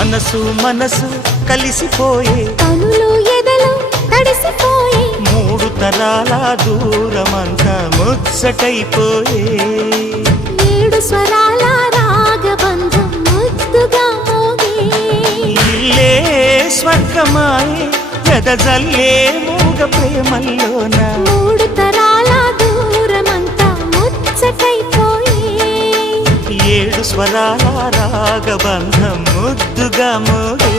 మనసు మనసు కలిసిపోయే కనులు ఎదలు తడిసిపోయే మూడు తరాల దూరమంతా ముచ్చటైపోయే ఏడు స్వరాల రాగబంధం ముద్దుగా మోగే ఇల్లే స్వర్గమాయే గదజల్లే మూగ ప్రేమల్లోన మూడు తరాల దూరమంతా ముచ్చటైపోయే ఏడు స్వరాల రాగబంధం ముద్దుగా మోగే